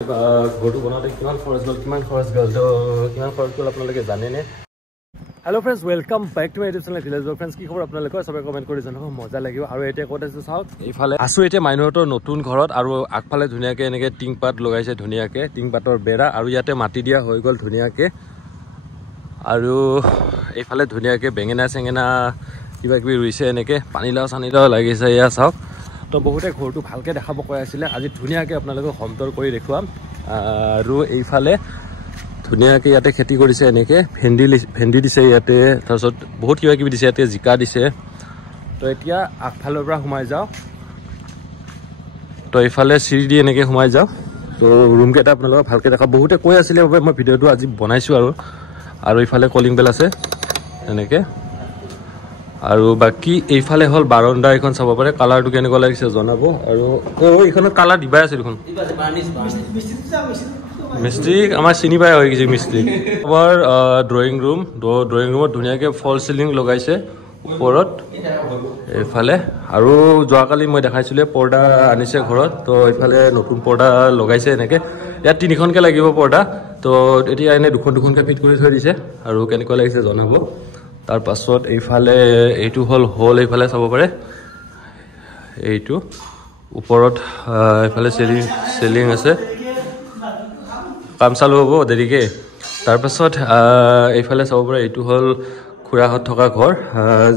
ঘৰটো বনাওঁতে কিমান খৰচ গ'ল তো কিমান খৰচ গ'ল আপোনালোকে জানেনে? Hello' friends, welcome back to my YouTube channel village vlog. Friends, কি খবৰ আপোনালোকৰ? চবে কমেণ্ট কৰি জনাব, মজা লাগিব। আৰু এতিয়া ক'ত আছোঁ চাওক, এইফালে আছোঁ এতিয়া মাইনুহঁতৰ নতুন ঘৰত। আৰু আগফালে ধুনীয়াকৈ এনেকৈ টিংপাত লগাইছে, ধুনীয়াকৈ টিংপাতৰ বেৰা, আৰু ইয়াতে মাটি দিয়া হৈ গ'ল ধুনীয়াকৈ। আৰু এইফালে ধুনীয়াকৈ বেঙেনা চেঙেনা কিবা কিবি ৰুইছে, এনেকৈ পানীলাও চানীলাও লাগিছে, এয়া চাওক। তো বহুতে ঘৰটো ভালকৈ দেখাব কৈ আছিলে, আজি ধুনীয়াকৈ আপোনালোকক হোম টুৰ কৰি দেখুৱাম। আৰু এইফালে ধুনীয়াকৈ ইয়াতে খেতি কৰিছে, এনেকৈ ভেন্দি দিছে ইয়াতে, তাৰপিছত বহুত কিবা কিবি দিছে ইয়াতে, জিকা দিছে। তো এতিয়া আগফালৰ পৰা সোমাই যাওঁ, তো এইফালে চিৰি দি এনেকৈ সোমাই যাওঁ। তো ৰুমকেইটা আপোনালোকক ভালকৈ দেখাম। বহুতে কৈ আছিলে বাবে মই ভিডিঅ'টো আজি বনাইছোঁ। আৰু এইফালে কলিং বেল আছে এনেকৈ। আৰু বাকী এইফালে হ'ল বাৰণ্ডা, এইখন চাব পাৰে, কালাৰটো কেনেকুৱা লাগিছে জনাব। আৰু এইখনত কালাৰ দিবাই আছে দেখোন। মিস্ত্ৰী আমাৰ চিনি পাই হৈ গৈছে মিস্ত্ৰী। আমাৰ ড্ৰয়িং ৰুমত ধুনীয়াকৈ ফল চিলিং লগাইছে ওপৰত এইফালে। আৰু যোৱাকালি মই দেখাইছিলোঁ পৰ্দা আনিছে ঘৰত, তো এইফালে নতুন পৰ্দা লগাইছে এনেকৈ। ইয়াত 3খনকৈ লাগিব পৰ্দা, তো এতিয়া এনেই দুখনকৈ ফিট কৰি থৈ দিছে। আৰু কেনেকুৱা লাগিছে জনাব। তাৰপাছত এইফালে এইটো হ'ল এইফালে চাব পাৰে, এইটো ওপৰত এইফালে চিলিং আছে, কাম চালু হ'ব দেৰিকৈ। তাৰপাছত এইফালে চাব পাৰে, এইটো হ'ল খুৰাহঁত থকা ঘৰ।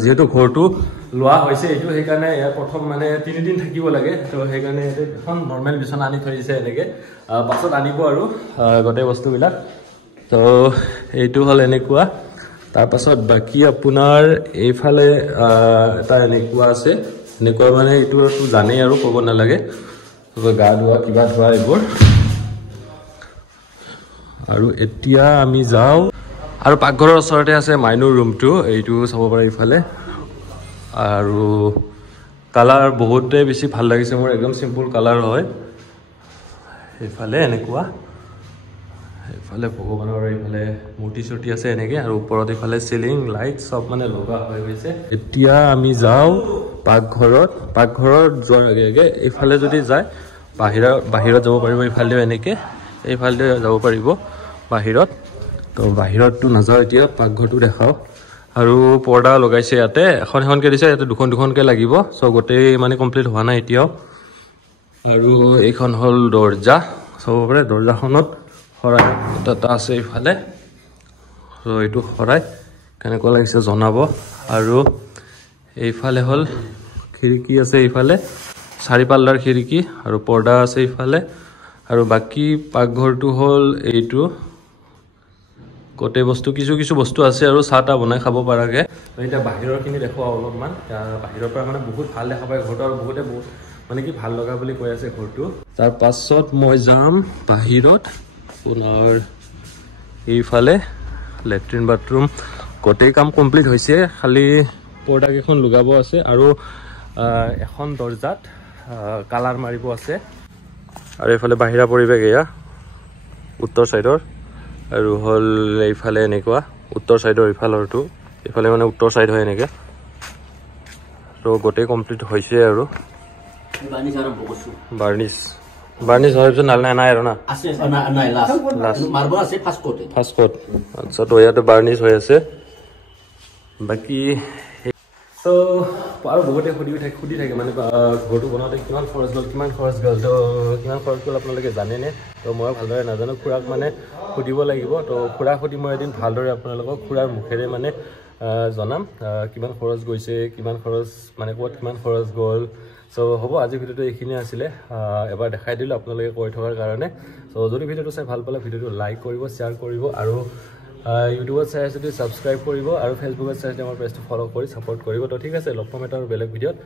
যিহেতু ঘৰটো লোৱা হৈছে এইটো, সেইকাৰণে ইয়াত প্ৰথম মানে 3 দিন থাকিব লাগে। তো সেইকাৰণে এখন নৰ্মেল বিচনা আনি থৈ দিছে এনেকৈ, পাছত আনিব আৰু গোটেই বস্তুবিলাক। তো এইটো হ'ল এনেকুৱা। তাৰপাছত বাকী আপোনাৰ এইফালে এটা এনেকুৱা আছে, এনেকুৱা মানে এইটোতো জানেই আৰু ক'ব নালাগে, গা ধোৱা কিবা ধোৱা এইবোৰ। আৰু এতিয়া আমি যাওঁ, আৰু পাকঘৰৰ ওচৰতে আছে মাইনুৰ ৰুমটো, এইটো চাব পাৰে এইফালে। আৰু কালাৰ বহুতে বেছি ভাল লাগিছে মোৰ, একদম চিম্পুল কালাৰ হয়। এইফালে এনেকুৱা, এইফালে ভগৱানৰ এইফালে মূৰ্তি চূৰ্তি আছে এনেকৈ। আৰু ওপৰত এইফালে চিলিং লাইট চব মানে লগা হৈ গৈছে। এতিয়া আমি যাওঁ পাকঘৰত যোৱাৰ আগে আগে এইফালে যদি যায় বাহিৰত যাব পাৰিব, এইফালেও এনেকৈ, এইফালে যাব পাৰিব বাহিৰত। তো বাহিৰততো নাযাওঁ এতিয়া, পাকঘৰটো দেখাওঁ। আৰু পৰ্দা লগাইছে ইয়াতে, এখনকৈ দিছে, ইয়াতে দুখনকৈ লাগিব। চ' গোটেই মানে কমপ্লিট হোৱা নাই এতিয়াও। আৰু এইখন হ'ল দৰ্জা, চাব পাৰে দৰ্জাখনত শৰাই এটা আছে এইফালে। ত' এইটো শৰাই কেনেকুৱা লাগিছে জনাব। আৰু এইফালে হ'ল খিৰিকী আছে, এইফালে 4 পাল্লাৰ খিৰিকী, আৰু পৰ্দা আছে এইফালে। আৰু বাকী পাকঘৰটো হ'ল এইটো, গোটেই বস্তু কিছু বস্তু আছে, আৰু চাহ তাহ বনাই খাব পৰাকৈ। এতিয়া বাহিৰৰখিনি দেখুৱাওঁ অলপমান। বাহিৰৰ পৰা মানে বহুত ভাল দেখা পায় ঘৰটো, আৰু বহুতে মানে কি ভাল লগা বুলি কৈ আছে ঘৰটো। তাৰপাছত মই যাম বাহিৰত, আপোনাৰ এইফালে লেট্ৰিন বাথৰুম গোটেই কাম কমপ্লিট হৈছে, খালি পৰ্দাকেইখন লগাব আছে। আৰু এখন দৰ্জাত কালাৰ মাৰিব আছে। আৰু এইফালে বাহিৰা পৰিৱেশ এয়া উত্তৰ ছাইডৰ, আৰু হ'ল এইফালে এনেকুৱা উত্তৰ ছাইডৰ এইফালৰটো, এইফালে মানে উত্তৰ ছাইড হয় এনেকৈ। তো গোটেই কমপ্লিট হৈছে। আৰু বাৰ্নিছ হোৱাৰ পিছত নাই আৰু না ফাৰ্ষ্ট কোট। আচ্ছা, তো ইয়াতে বাৰ্নিছ হৈ আছে। বাকী তো আৰু বহুতে সুধি থাকে মানে ঘৰটো বনাওঁতে কিমান খৰচ গ'ল তো কিমান খৰচ গ'ল আপোনালোকে জানেনে? তো মই ভালদৰে নাজানো, খুৰাক মানে সুধিব লাগিব। তো খুৰাক সুধি মই এদিন ভালদৰে আপোনালোকক খুৰাৰ মুখেৰে মানে জনাম কিমান খৰচ গৈছে, কিমান খৰচ মানে ক'ত কিমান খৰচ গ'ল। চ' হ'ব, আজি ভিডিঅ'টো এইখিনিয়ে আছিলে, এবাৰ দেখাই দিলোঁ আপোনালোকে কৈ থকাৰ কাৰণে। চ' যদি ভিডিঅ'টো চাই ভাল পালে ভিডিঅ'টো লাইক কৰিব, শ্বেয়াৰ কৰিব, আৰু ইউটিউবত চাই যদি ছাবস্ক্ৰাইব কৰিব, আৰু ফেচবুকত চাই আমাৰ পেজটো ফ'ল' কৰি ছাপোৰ্ট কৰিব। তো ঠিক আছে, লগ পাম এটা বেলেগ ভিডিঅ'ত।